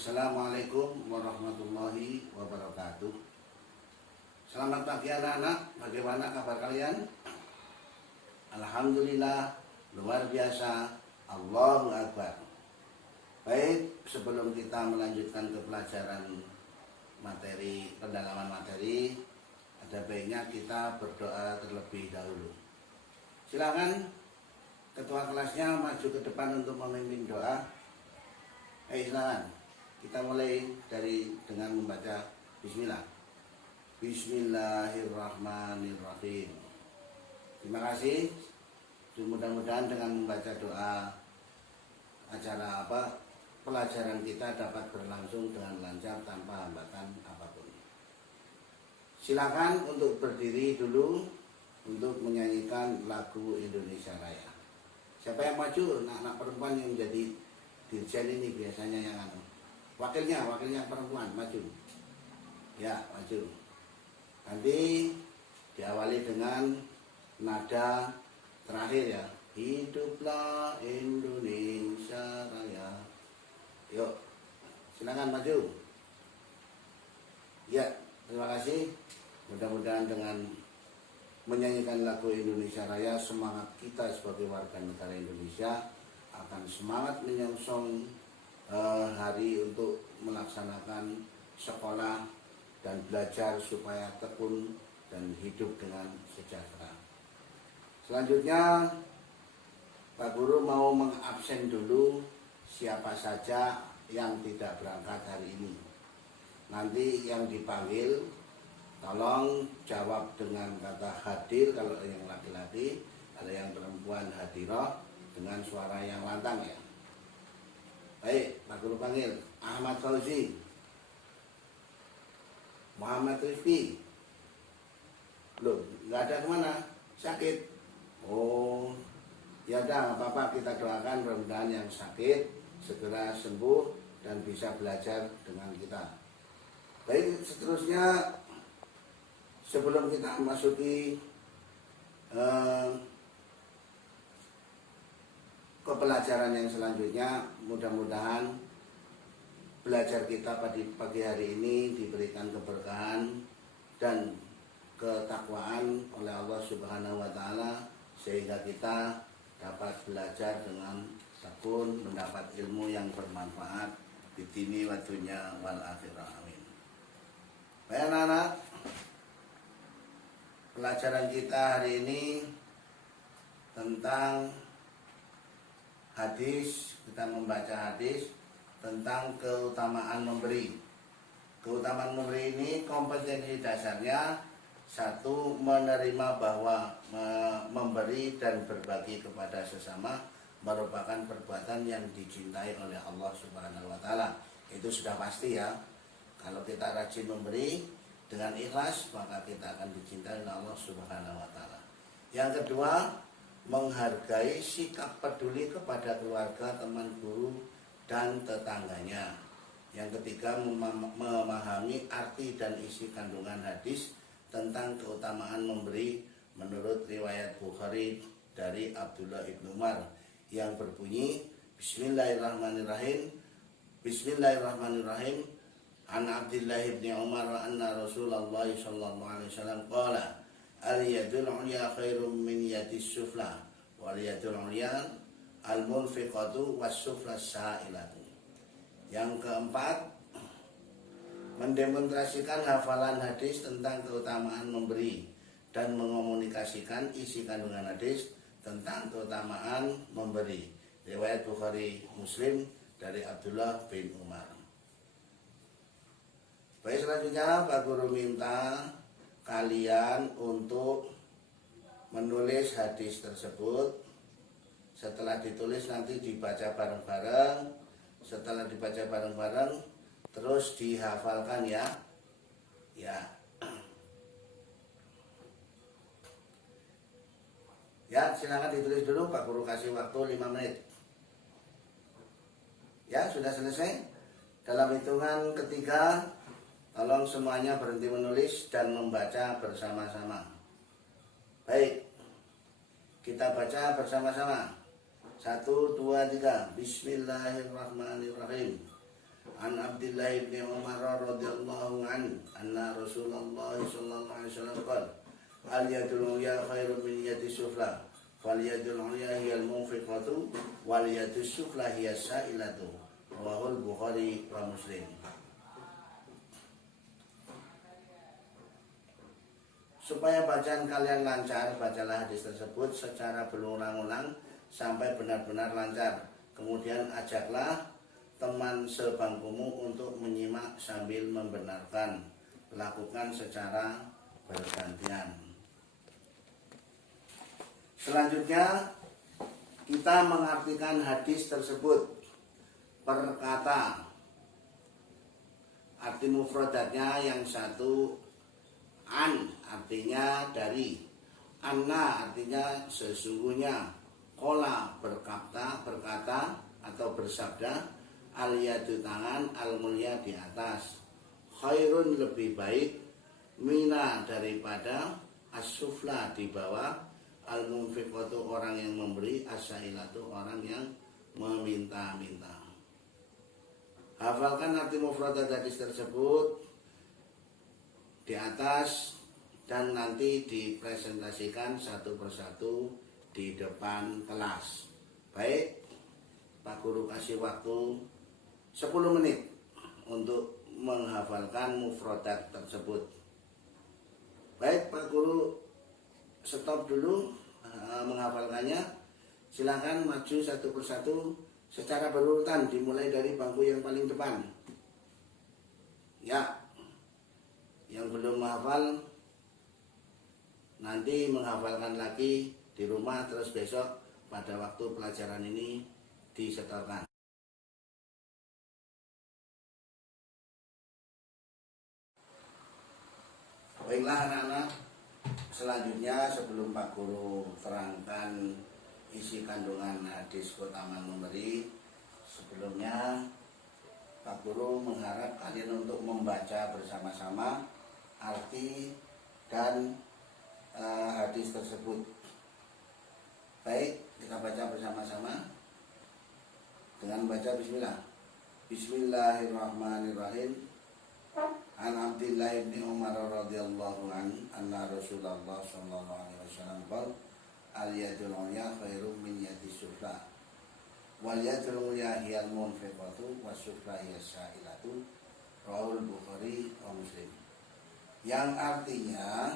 Assalamualaikum warahmatullahi wabarakatuh. Selamat pagi anak-anak, bagaimana kabar kalian? Alhamdulillah, luar biasa, Allahu Akbar. Baik, sebelum kita melanjutkan ke pelajaran materi, pendalaman materi, ada baiknya kita berdoa terlebih dahulu. Silakan ketua kelasnya maju ke depan untuk memimpin doa. Silakan. Kita mulai dengan membaca Bismillah. Bismillahirrahmanirrahim. Terima kasih. Mudah-mudahan dengan membaca doa pelajaran kita dapat berlangsung dengan lancar tanpa hambatan apapun. Silakan untuk berdiri dulu untuk menyanyikan lagu Indonesia Raya. Siapa yang maju? Anak-anak perempuan yang menjadi dirjen ini biasanya yang wakilnya perempuan maju. Ya, maju. Nanti diawali dengan nada terakhir ya. Hiduplah Indonesia Raya. Yuk, silakan maju. Ya, terima kasih. Mudah-mudahan dengan menyanyikan lagu Indonesia Raya, semangat kita sebagai warga negara Indonesia akan semangat menyongsong hari untuk melaksanakan sekolah dan belajar supaya tekun dan hidup dengan sejahtera. Selanjutnya Pak Guru mau mengabsen dulu siapa saja yang tidak berangkat hari ini. Nanti yang dipanggil tolong jawab dengan kata hadir kalau yang laki-laki, ada yang perempuan hadirah dengan suara yang lantang ya. Baik, Pak Guru panggil Ahmad Fauzi, Muhammad Rifki. Loh, nggak ada kemana? Sakit? Oh, ya udah, apa-apa, kita doakan mudah-mudahan yang sakit segera sembuh dan bisa belajar dengan kita. Baik, seterusnya sebelum kita memasuki ke pelajaran yang selanjutnya, mudah-mudahan belajar kita pada pagi hari ini diberikan keberkahan dan ketakwaan oleh Allah Subhanahu wa Ta'ala, sehingga kita dapat belajar dengan tekun, mendapat ilmu yang bermanfaat di dini wa dunya wal akhirah. Amin. Baik anak-anak, pelajaran kita hari ini tentang hadis. Kita membaca hadis tentang keutamaan memberi. Keutamaan memberi ini kompetensi dasarnya satu, menerima bahwa memberi dan berbagi kepada sesama merupakan perbuatan yang dicintai oleh Allah Subhanahu wa Ta'ala. Itu sudah pasti ya. Kalau kita rajin memberi dengan ikhlas, maka kita akan dicintai oleh Allah Subhanahu wa Ta'ala. Yang kedua, menghargai sikap peduli kepada keluarga, teman, guru, dan tetangganya. Yang ketiga, memahami arti dan isi kandungan hadis tentang keutamaan memberi menurut riwayat Bukhari dari Abdullah ibn Umar yang berbunyi Bismillahirrahmanirrahim. Bismillahirrahmanirrahim. An Abdullah ibn Umar anna Rasulullah sallallahu alaihi wasallam qala al-yadul ulya khairum min yadis sufla wal yadul ulya al-munfiqatu was sufla sa'ilatu. Yang keempat, mendemonstrasikan hafalan hadis tentang keutamaan memberi dan mengomunikasikan isi kandungan hadis tentang keutamaan memberi. Riwayat Bukhari Muslim dari Abdullah bin Umar. Baik, selanjutnya Pak Guru minta kalian untuk menulis hadis tersebut. Setelah ditulis nanti dibaca bareng-bareng. Setelah dibaca bareng-bareng terus dihafalkan ya. Ya. Ya, silakan ditulis dulu, Pak Guru kasih waktu 5 menit. Ya, sudah selesai. Dalam hitungan ketiga, tolong semuanya berhenti menulis dan membaca bersama-sama. Baik, kita baca bersama-sama. 1, 2, 3. Bismillahirrahmanirrahim. An Abdullah bin Umar radhiyallahu anhu anna Rasulullah sallallahu alaihi wasallam qala al yadul ulya khairun min yadi sufla wal yadul ulya hiya al munfiqatu wal yadus sufla hiya sa'ilatu. Rawahul Bukhari wa Muslim. Supaya bacaan kalian lancar, bacalah hadis tersebut secara berulang-ulang sampai benar-benar lancar. Kemudian ajaklah teman sebangkumu untuk menyimak sambil membenarkan. Lakukan secara bergantian. Selanjutnya kita mengartikan hadis tersebut per kata. Arti mufradatnya yang satu an artinya dari, anna artinya sesungguhnya, kola berkata atau bersabda, al yadu tangan, al mulia di atas, khairun lebih baik, mina daripada, as-sufla di bawah, al munfiqatu orang yang memberi, as-sailatu orang yang meminta-minta. Hafalkan arti mufradat hadis tersebut di atas dan nanti dipresentasikan satu persatu di depan kelas. Baik, Pak Guru kasih waktu 10 menit untuk menghafalkan mufradat tersebut. Baik, Pak Guru stop dulu menghafalkannya. Silahkan maju satu persatu secara berurutan, dimulai dari bangku yang paling depan. Ya, yang belum menghafal nanti menghafalkan lagi di rumah, terus besok pada waktu pelajaran ini disetorkan. Baiklah anak-anak, selanjutnya sebelum Pak Guru terangkan isi kandungan hadis keutamaan memberi, sebelumnya Pak Guru mengharap kalian untuk membaca bersama-sama arti dan hadis tersebut. Baik, kita baca bersama-sama dengan baca bismillah. Bismillahirrahmanirrahim. An Abdullah bin Umar radhiyallahu anhu anna Rasulullah sallallahu alaihi wasallam qala al yadul ulya khairum min yadis sufla wal yadul ulya hiyal munfiqatu was sufla hiyas sa'ilatu. Rawahul Bukhari wa Muslim. Yang artinya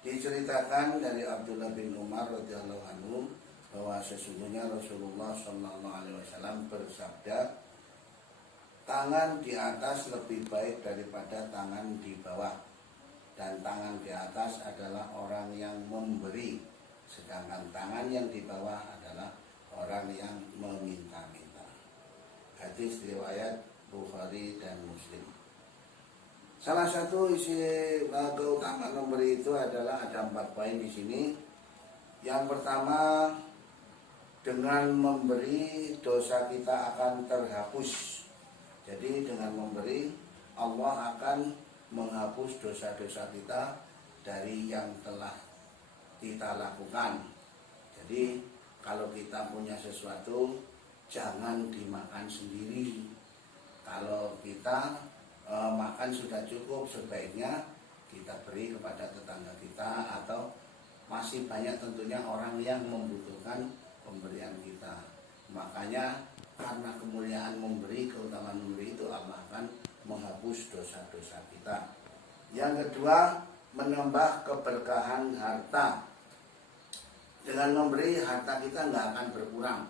diceritakan dari Abdullah bin Umar radhiyallahu anhu bahwa sesungguhnya Rasulullah sallallahu alaihi wasallam bersabda, tangan di atas lebih baik daripada tangan di bawah, dan tangan di atas adalah orang yang memberi, sedangkan tangan yang di bawah adalah orang yang meminta-minta. Hadis riwayat Bukhari dan Muslim. Salah satu isi keutamaan memberi itu adalah ada 4 poin di sini. Yang pertama, dengan memberi dosa kita akan terhapus. Jadi dengan memberi Allah akan menghapus dosa-dosa kita dari yang telah kita lakukan. Jadi kalau kita punya sesuatu, jangan dimakan sendiri. Kalau kita makan sudah cukup, sebaiknya kita beri kepada tetangga kita, atau masih banyak tentunya orang yang membutuhkan pemberian kita. Makanya karena kemuliaan memberi, keutamaan memberi itu, Allah akan menghapus dosa-dosa kita. Yang kedua, menambah keberkahan harta. Dengan memberi, harta kita nggak akan berkurang,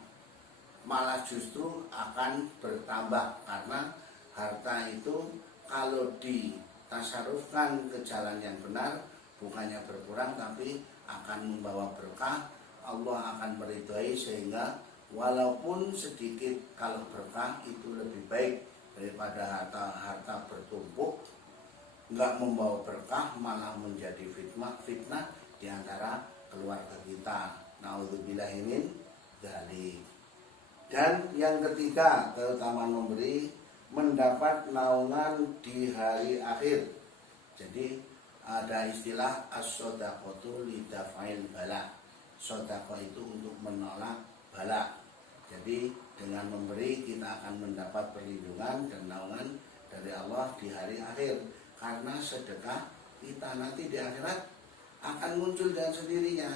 malah justru akan bertambah, karena harta itu kalau ditasarufkan ke jalan yang benar, bukannya berkurang tapi akan membawa berkah. Allah akan meridhai, sehingga walaupun sedikit, kalau berkah itu lebih baik daripada harta bertumpuk, nggak membawa berkah, malah menjadi fitnah di antara keluarga kita. Naudzubillah min dzalik. Dan yang ketiga, keutamaan memberi, mendapat naungan di hari akhir. Jadi ada istilah as-shadaqatu lidafa'il bala. Sedekah itu untuk menolak bala. Jadi Dengan memberi kita akan mendapat perlindungan dan naungan dari Allah di hari akhir. Karena sedekah kita nanti di akhirat akan muncul dengan sendirinya.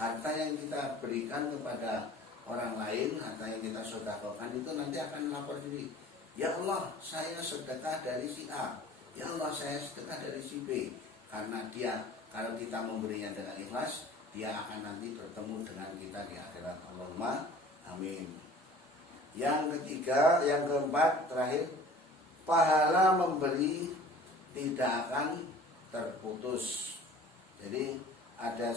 Harta yang kita berikan kepada orang lain, harta yang kita sedekahkan itu nanti akan melapor diri. Ya Allah, saya sedekah dari si A. Ya Allah, saya sedekah dari si B. Karena dia, kalau kita memberinya dengan ikhlas, dia akan nanti bertemu dengan kita di akhirat. Allahumma amin. Yang ketiga, yang keempat, terakhir, pahala memberi tidak akan terputus. Jadi ada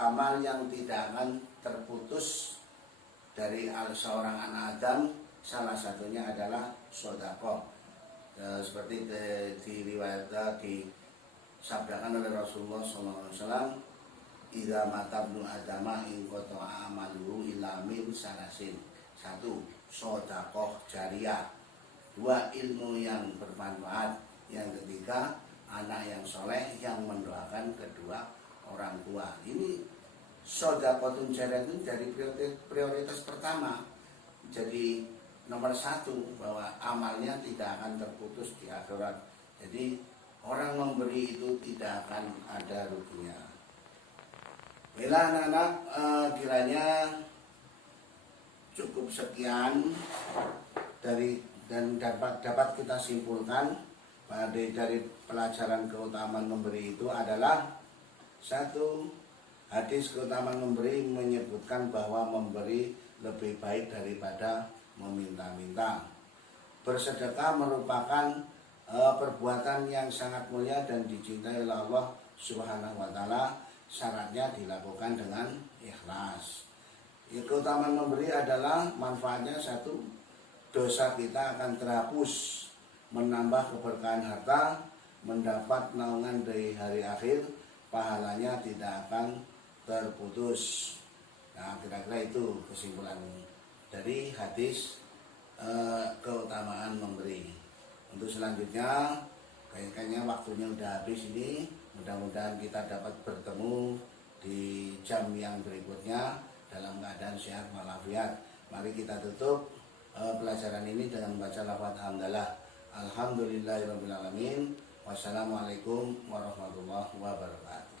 amal yang tidak akan terputus dari seorang anak Adam. Salah satunya adalah sedekah. Seperti diriwayatkan, disabdakan oleh Rasulullah SAW, idza mata ibnu adama in qata'a amaluhu illa min salasin. 1. Sedekah jariyah. 2. Ilmu yang bermanfaat. Yang ketiga, anak yang soleh yang mendoakan kedua orang tua. Ini sedekahun jariyah itu dari prioritas pertama. Jadi nomor 1, bahwa amalnya tidak akan terputus di akhirat. Jadi orang memberi itu tidak akan ada ruginya. Bila anak-anak, kiranya cukup sekian dan dapat kita simpulkan dari pelajaran keutamaan memberi itu adalah 1. Hadis keutamaan memberi menyebutkan bahwa memberi lebih baik daripada meminta-minta. Bersedekah merupakan perbuatan yang sangat mulia dan dicintai oleh Allah Subhanahu wa taala. Syaratnya dilakukan dengan ikhlas. Keutamaan memberi adalah manfaatnya 1. Dosa kita akan terhapus, menambah keberkahan harta, mendapat naungan dari hari akhir, pahalanya tidak akan terputus. Nah, kira-kira itu kesimpulan dari hadis keutamaan memberi. Untuk selanjutnya, kayaknya waktunya udah habis ini. Mudah-mudahan kita dapat bertemu di jam yang berikutnya dalam keadaan sehat walafiat. Mari kita tutup pelajaran ini dengan membaca lafaz hamdalah. Alhamdulillahirabbil alamin. Wassalamualaikum warahmatullahi wabarakatuh.